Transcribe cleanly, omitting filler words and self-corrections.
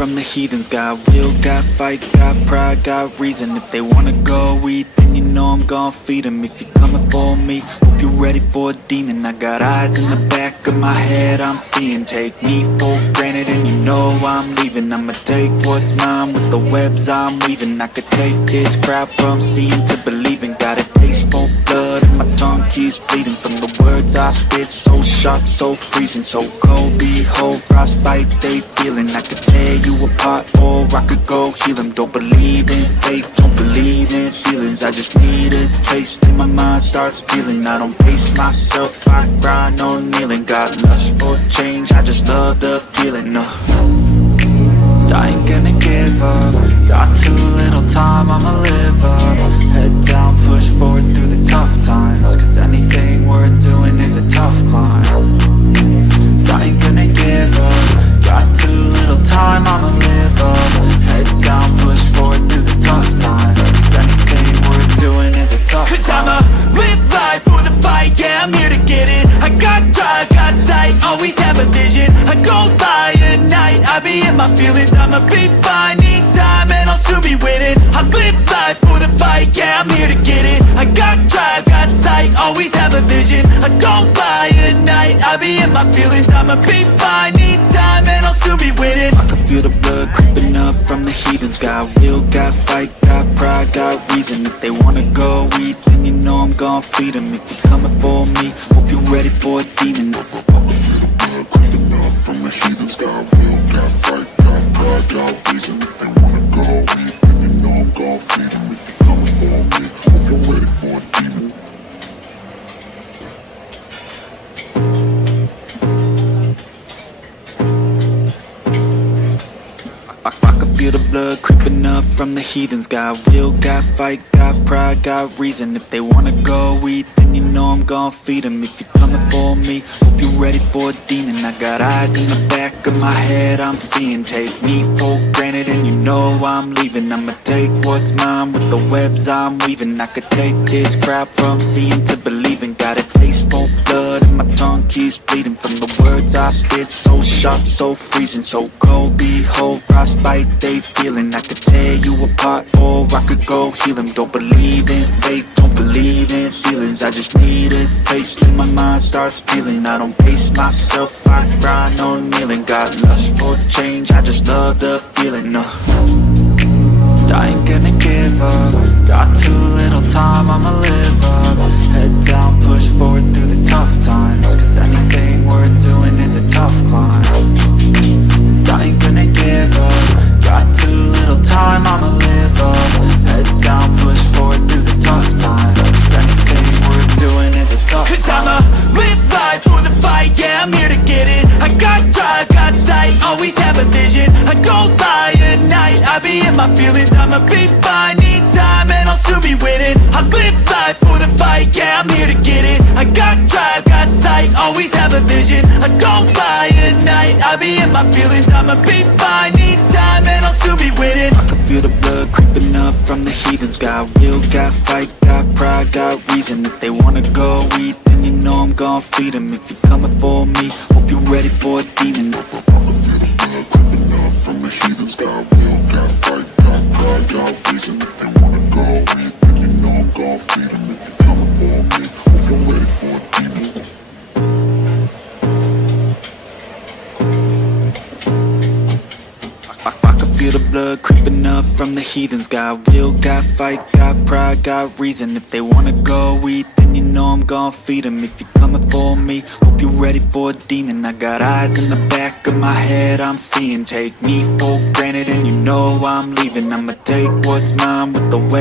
from the heathens. Got will, got fight, got pride, got reason. If they wanna go eat, then you know I'm gon' feed them. If you're coming for me, hope you're ready for a demon. I got eyes in the back of my head, I'm seeing. Take me for granted and you know I'm leaving. I'ma take what's mine with the webs I'm weaving. I could take this crowd from seeing to believing. Got a taste for blood and my tongue keeps bleeding from the words I spit. So sharp, so freezing, so cold. Behold, frostbite they feeling. I could tear you apart or I could go heal them. Don't believe in fate, don't believe in ceilings. I just need a taste and my mind starts feeling. I don't pace myself, I grind on kneeling. Got lust for change, I just love the feeling. I ain't gonna give up. Got too little time, I'ma live up. Head down, push forward through the tough times. Cause anything worth doing is a tough climb. I ain't gonna give up. Got too little time, I'ma live up. Head down, push forward through the tough times. Cause anything worth doing is a tough climb. Cause I'ma live life for the fight, yeah, I'm here to get it. I got drive, got sight, always have a vision. I go by at night, I be in my feelings. I'ma be fine, need time, and I'll soon be winning. I live life for the fight, yeah, I'm here to get it. I got drive, got sight, always have a vision. I go by at night, I be in my feelings. I'ma be fine, need time, and I'll soon be winning. I can feel the blood creeping up from the heathens. Got will, got fight, got pride, got reason. If they wanna go eat, then you know I'm gon' feed them. If you're coming for me, hope you're ready for a demon. I can feel the blood creeping up from the heathens. Got will, got fight, got pride, got reason. If they wanna go eat, then you know I'm gon' feed them. If you're coming for me, hope you're ready for a demon. I can feel the blood creeping up from the heathens. Got will, got fight, got pride, got reason. If they wanna go eat, then you know I'm gon' feed them. If you're coming for me, hope you're ready for a demon. I got eyes in the back of my head, I'm seeing. Take me for granted and you know I'm leaving. I'ma take what's mine with the webs I'm weaving. I could take this crowd from seeing to believing. Got a taste for blood and my tongue keeps bleeding from the words I spit. So sharp, so freezing, so cold. Behold, frostbite they feeling. I could tear you apart or I could go heal them. Don't believe in fate, don't believe in ceilings. I just need a taste and my mind starts feeling. I don't pace myself, I grind on kneeling. Got lust for change, I just love the feeling. I ain't gonna give up. Got too little time, I'ma live up. Head down, push forward through the tough times. Cause anything worth doing is a tough climb. I ain't gonna give up. Got too little time, I'ma live up. Head down, push forward through the tough times. Cause anything worth doing is a tough climb. Cause I'ma live life for the fight, yeah, I'm here to get it. I got drive, got sight, always have a vision. I go by at night, I be in my feelings. I'ma be fine, need time, and I'll soon be winning. I live life for the fight, yeah, I'm here to get it. I got drive, got sight, always have a vision. I go by at night, I be in my feelings. I'ma be fine, need time, and I'll soon be winning. I can feel the blood creeping up from the heathens. Got will, got fight, got pride, got reason. If they wanna go eat, then you know I'm gon' feed them. If you're coming for me, hope you're ready for a demon. I can feel the blood creeping up from the heathens. Got will, got fight, got pride, got reason. If they wanna go eat, then you know I'm gon' feed them. If you're coming for me, hope you're ready for a demon. I can feel the blood creeping up from the heathens. Got will, got fight, got pride, got reason. If they wanna go eat, then you know I'm gon' feed them. If you're coming for me, hope you're ready for a demon. I got eyes in the back of my head, I'm seeing. Take me for granted and you know I'm leaving. I'ma take what's mine with the webs